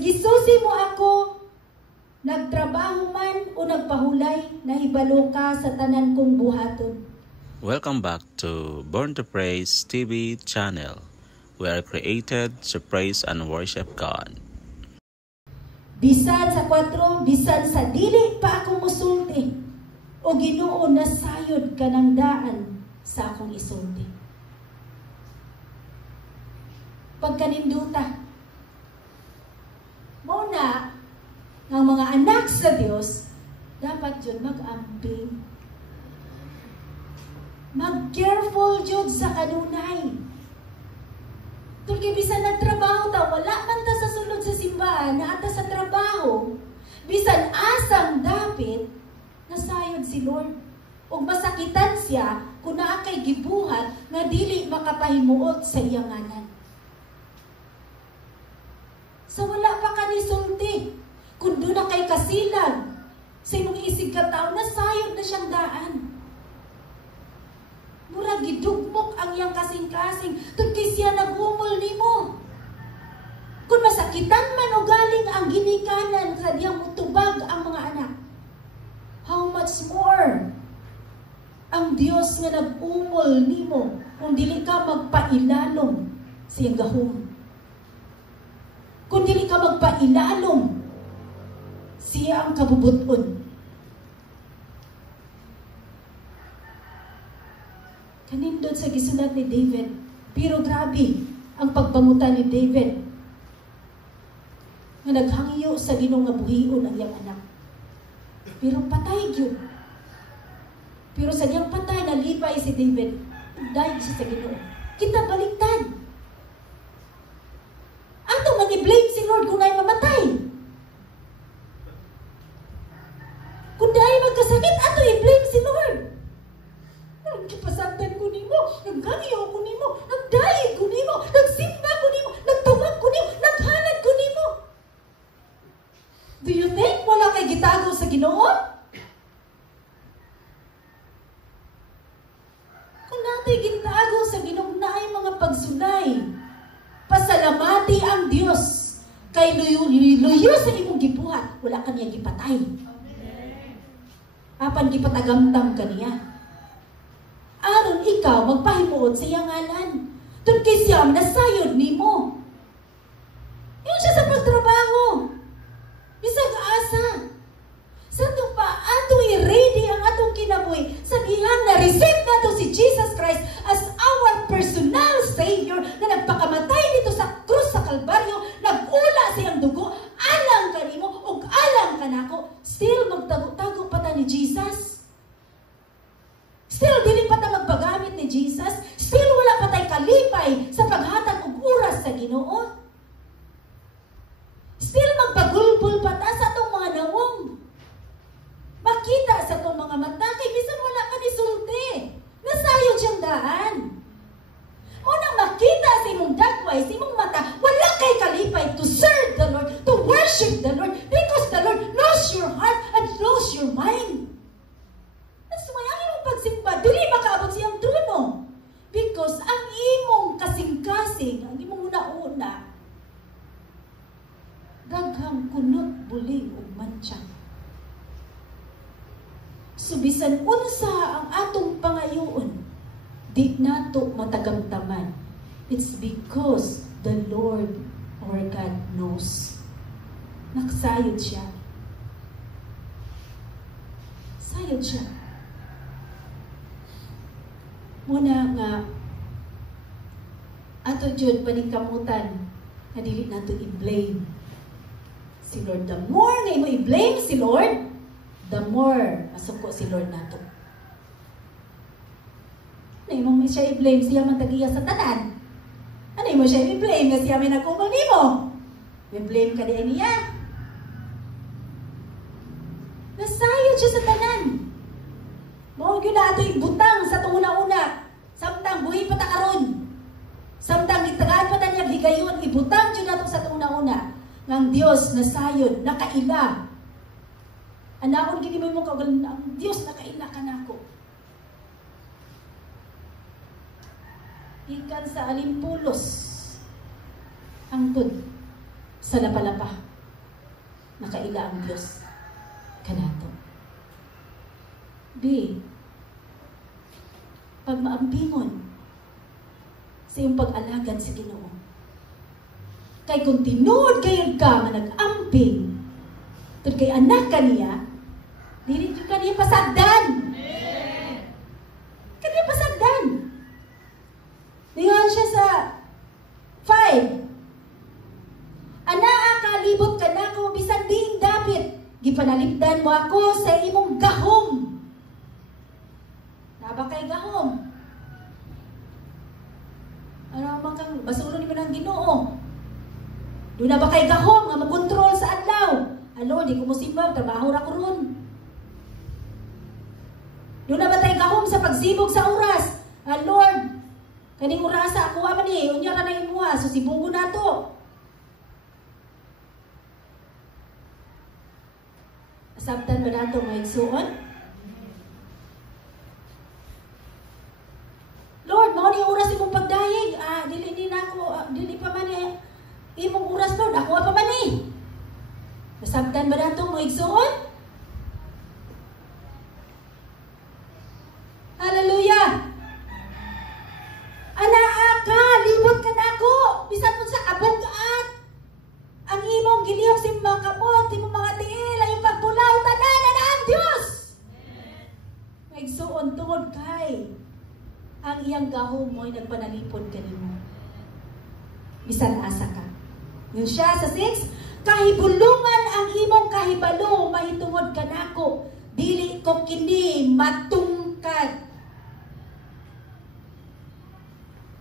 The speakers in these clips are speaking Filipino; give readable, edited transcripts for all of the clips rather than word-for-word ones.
gisusi mo ako, nagtrabaho man o nagpahulay, nahibalo ka sa tanan kong buhaton. Welcome back to Born to Praise TV channel. We are created to praise and worship God. Bisan sa 4, bisan sa dili pa ako musulti, o Ginoo nasayod ka ng daan sa akong isulti. Pagkaninduta, muna, ng mga anak sa Dios, dapat yun mag-amping. Mag-careful yun sa kanunay. Tulki bisan nagtrabaho ta, wala man ta sa sulod sa simbahan, na ata sa trabaho, bisan asang dapit, nasayod si Lord. O masakitan siya, kung naa kay gibuhat, nga dili makapahimuot sa iyang nganan. Sa wala pa ka ni sulti, kung doon na kay kasilag, sa imong isig katao, nasayod na siyang daan. Murag gidugmok ang iyang kasing-kasing, tulki siya nagumol nimo. Kung masakitan man o galing ang ginikanan sa diyang utubag ang mga anak, how much more ang Dios nga nag-umol nimo kung dili ka magpailalom sa iyang gahom. Kung dili ka magpailalom, siya ang kabubuton. Kanindot sa gisulat ni David, pero grabe ang pagbangutan ni David nga naghangiyo sa Ginoo nga buhion ang iyang anak. Pero patay gyud. Pero sa diyang patay, nalipay si David, dahil siya sa Ginoo. Kita baliktad. Ato man i-blame si Lord kung na'y mamatay. Kung dahil magkasakit, ato i-blame si Lord. Nagkipasaktan ko nimo, naghangiyo ko nimo, nagdaig ko nimo, nagsimba ko nimo, nagtawag ko nimo, naghalad ko nimo. Do you think wala kay gitago sa Ginoo? Kung natin gitago sa Ginoo na ay mga pagsulay, pasalamati ang Dios kay luyo sa imong gibuhat, wala ka niya gipatay. Apan gipatagamtam ka niya. Aron ikaw magpahimuot sa iyang ngalan. Tulki siya nasayod nimo. Yun siya sa pagtrabaho. Bisag asa. Sa ito pa, ato i-ready ang atong kinabuhi. Sabihan na receive na to si Jesus Christ as our personal Savior na nagpakamatay dito sa krus sa Kalbaryo, nag-ula siyang dugo, alang ka nimo o alang ka nako. Still magtago-tago pa ta ni Jesus. Still dili pa ta magpagamit ni Jesus. Still wala pa tay kalipay sa paghatag og oras sa Ginoo. Still magpagulbul pa ta sa atong mga nawong. Makita sa itong mga mata, kay bisan wala ka ni sulti. Nasayod siyang daan. Unang makita sa imong dagway, sa imong mata, wala kay kalipay to serve the Lord, to worship the Lord, because the Lord knows your heart and knows your mind. That's why ang imong pagsimba, dili makaabot siyang trono. Because ang imong kasing-kasing, ang imong una-una, daghang kunot, buling, ug mantsang. So bisan unsa ang atong pangayoon, di nato matagamtaman. It's because the Lord our God knows. Nagsayod siya. Sayod siya. Muna nga, ato dyan paningkamutan na dili nato i-blame si Lord. The more na mo i-blame si Lord, the more masuko si Lord nato. Ano mo siya i-blame siya man tagiya sa tanan? Ano mo siya i-blame na siya may nagkumang nimo? May blame ka din niya. Nasayod siya sa tanan. Mao gyud na ato ibutang sa itong una-una. Samtang buhi pa ta karon. Samtang gitagaan pa ta niya higayon, ibutang gyud nato sa itong una-una. Ngang Dios nasayod, nakaila. Anaon gini mo mong kaugalan, ang Diyos nakaila ka nako. Ikan sa alimpulos hangtod sa lapalapa. Nakaila ang Diyos kanato. B. Pag maambingon sa iyong pag-alagad sa Ginoo. Kay kung tinuod kayo ka manag-amping, tun kay anak kaniya, dili kaniya pasagdan. Kaniya pasagdan. Dingan siya sa 5. Anaa ka, libot ka na ko, bisan diing dapit. Gipanalipdan mo ako sa imong gahom. Naba kay gahom. Ano man kang basulo ni ng Ginoo. Doon na ba kay gahom nga makontrol sa adlaw? Alo, di ko mo simbang, trabaho ra ko ron. Doon na ba tayo gahom sa pagsibog sa oras? Lord, kaning orasa, ako man eh, unya ra na imuha, so sibugo na to. Sabtan ba nato mga igsuon? Lord, mao ni oras imong pagdayeg. Dili na ako, dili pa man eh. Imong oras, Lord, ako pa man eh. Sabtan ba nato mga igsuon? Hallelujah! Anaa ka, libot ka na ako. Bisan mo sa abad-at. Ang imong giliyong simbang kamot, imong mga tiil, ay yung pagbulaw, tanan na ang Diyos. Naigsuon tungod kay ang iyang gahom mo ay nagpanalipod kanimo. Bisan asa ka. Yung siya sa 6, kahibulungan ang imong kahibalo, mahitungod ka nako. Dili ko kini matungkad.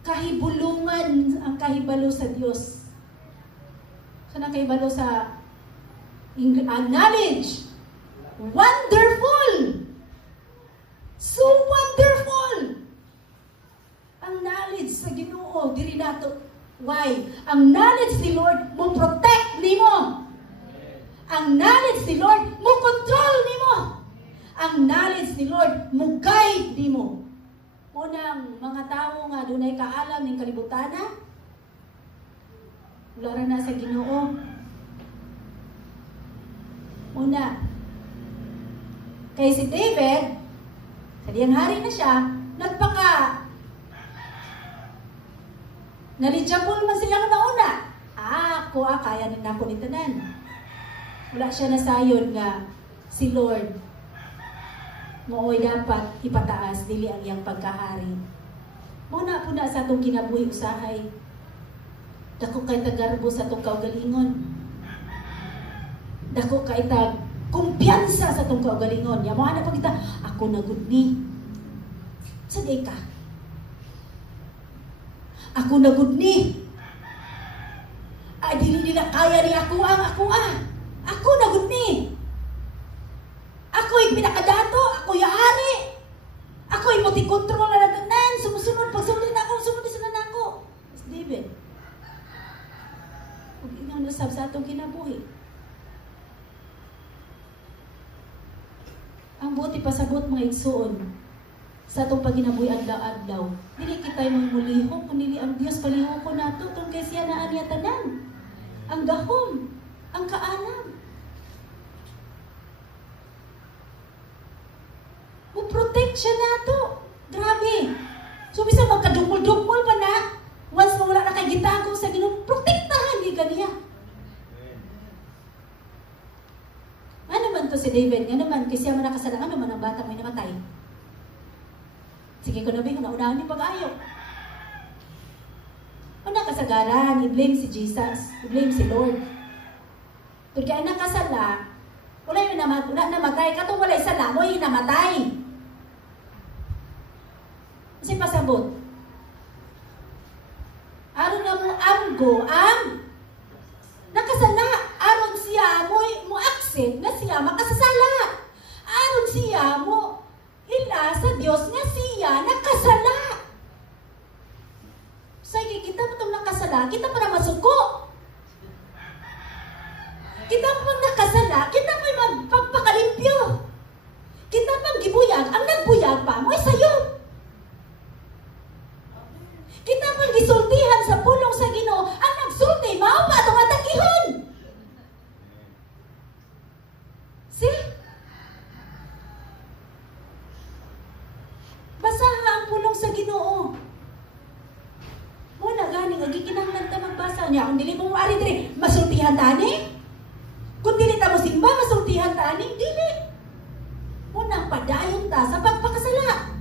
Kahibulungan ang kahibalo sa Diyos. Sana kahibalo sa knowledge. Wonderful! So wonderful! Ang knowledge sa Ginoo, diri nato. Why? Ang knowledge ni Lord mo protect nimo. Ang knowledge ni Lord mo control nimo. Ang knowledge ni Lord mo guide nimo. Unang mga tao nga dunay kaalam ning kalibutana, wala ra na sa Ginoo. Una, kay si David, sa diyang hari na siya, nalidyabol man silang nauna. Ako kaya ni nako ni tanan. Wala siya nasayon nga si Lord mooy dapat ipataas dili ang iyang pagkahari. Muna po na sa atong kinabuhi usahay. Dako kay tagarbo sa atong kaugalingon. Dako kay tag kumpiyansa sa atong kaugalingon. Ya mo ana pag kita, ako na gud ni. Sa di ka. Ako na gud ni. Ay dili nila kaya ni ako ang ako ah. Ako na gud ni. Ako'y pinakadato, ako'y hari. Ako'y multi-control na tanan. Sumusunod, pagsunod na ako, sumunod na ako. Mas David. Huwag inang nasab sa atong kinabuhi. Ang buti pasabot mga igsuon sa atong paginabuhi adlaw-adlaw. Dili kita'y mamulihok, kunili ang Diyos palihok ko nato, itong kay siya na aniya tanan. Ang gahom, ang kaalam. Protect siya nato. Grabe. So, bisa magkadumol-dumol pa na. Once na wala na kay gitagong sa Ginoo, protektahan ni ganiya. Ano man to si David? Ano man? Kasi siya man nakasalang. Ano man ang bata may namatay? Sige ko na ba yung naunahan yung pag-ayo. Una kasagaran, i-blame si Jesus. I-blame si Lord. Pagka nakasala, wala namatay. Katong wala isala, mo yung namatay. Kasi pasabot. Aron nga mo amgo ang nakasala. Aron siya mo accept na siya makasasala. Aron siya mo ila sa Diyos nga siya nakasala. Sige, kita mo itong nakasala, kita pa na masuko. Kita mo nakasala, kita mo magpagpakalimpyo. Kita pang gibuyag, ang nagbuyag pa mo ay sayo. Kita pang gisultihan sa pulong sa Ginoo, ang nagsulti, mao pa itong atagihon. masultihan tani? Kung dili ta mo simba, masultihan tani? Dili. Unang padayon ta sa pagpakasala.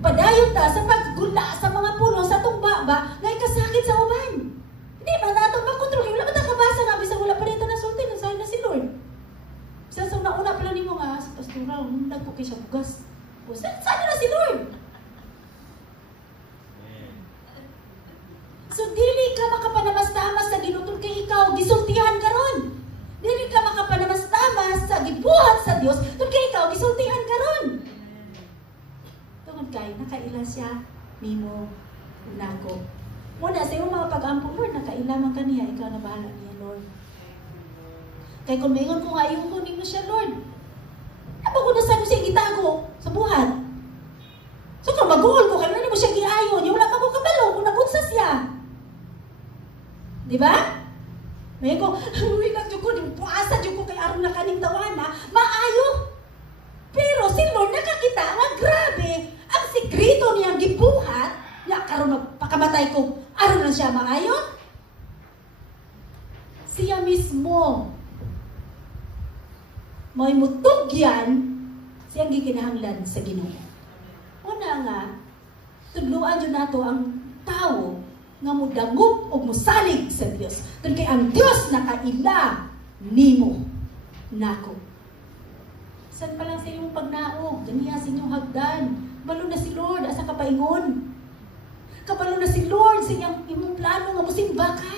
Padayon ta sa paggula sa mga puno sa tumbaba nga ikasakit sa uban. Hindi ba nato makontrol? Wala ba ta kabasa nga bisag wala pa dito na sulti na sa si Lord. Sa una pala nimo nga sa pastora, nagpo kay siya bugas. O saan na si Lord? So dili ka makapanamas-tamas sa ginutol kay ikaw, gisultihan ka ron. Dili ka makapanamas-tamas sa gibuhat sa Dios, tun kay ikaw gisultihan ka ron. Tungod kay nakaila siya nimo unako. Muna sa iyong mga pag-ampo, Lord, nakailaman ka niya, ikaw na bahala niya, Lord. Kaya kung mayroon ko nga, yung kunin mo siya, Lord. Ano ko na saan mo siya gitago sa buhat? So kung mag-uol ko, kaya mo siya giayon, yung wala pa ko kabalo, kung nagunsa siya. Diba? May ko, huwilag yung ko, puasa yung ko kay aron na kaning tawana, maayo. Pero si Lord nakakita nga grabe, ang sikrito niyang gibuhat, nga karon magpakamatay ko, aron na siya maayo? Siya mismo may mutugyan siyang gikinahanglan sa Ginoo. Una nga, tudluan yun nato ang tao nga mudangup o musalig sa Dios. Tun kay ang Dios nakaila nimo nako. San pa lang sa iyong pagnaog, ganiya sa inyong hagdan. Balo na si Lord, asa ka paingon? Kabalo na si Lord sa imong plano nga musimba ka.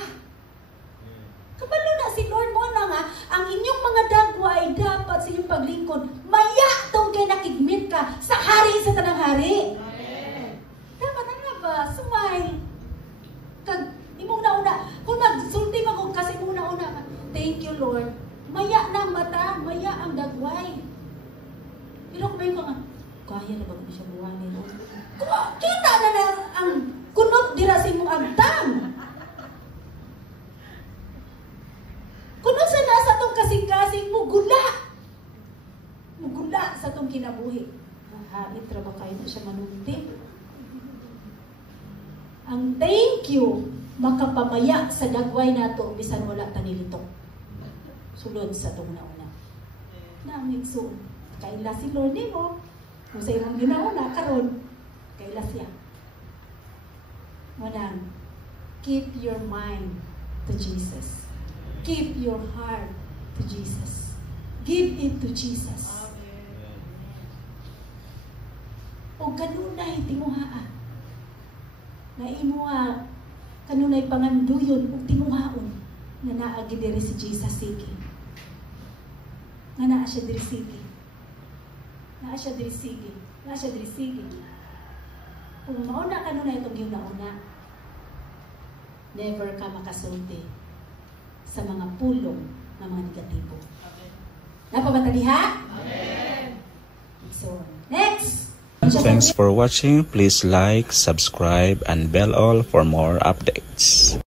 Kabalo na si Lord mo na nga, ang inyong mga dagway dapat sa inyong paglingkod, maya tong kay nakigmit ka sa hari sa tanang hari. Dapat na ba? Sumay. Kag, imong nauna, kung nagsulti mo ko kasi imong nauna, thank you Lord. Maya na mata, maya ang dagway. Pero kung may mga, kaya na ba kung siya buwanin? Kita na na ang kunot dira sa imong agtang. Kunot sa nasa itong kasing-kasing mugula. Mugula sa itong kinabuhi. Hait ra ba kayo na siya manunti? Ang thank you makapamaya sa dagway nato bisan wala tanilitok. Sulod sa itong nauna. Namigso. Kaila si Lord nimo. Kung sa imong ginauna karon, kaila siya. Manang, keep your mind to Jesus. Keep your heart to Jesus. Give it to Jesus. O kanunay timuhaan. Na imuha, kanunay panganduyon o timuhaon na naagi diri si Jesus sige. Nga naa siya diri sige. Naa siya diri sige. Naa siya diri sige. Kung mauna kanunay itong yung nauna, never ka makasulti sa mga pulong ng mga negatibo. Napamataliha? Amen. So, next! Thanks for watching. Please like, subscribe, and bell all for more updates.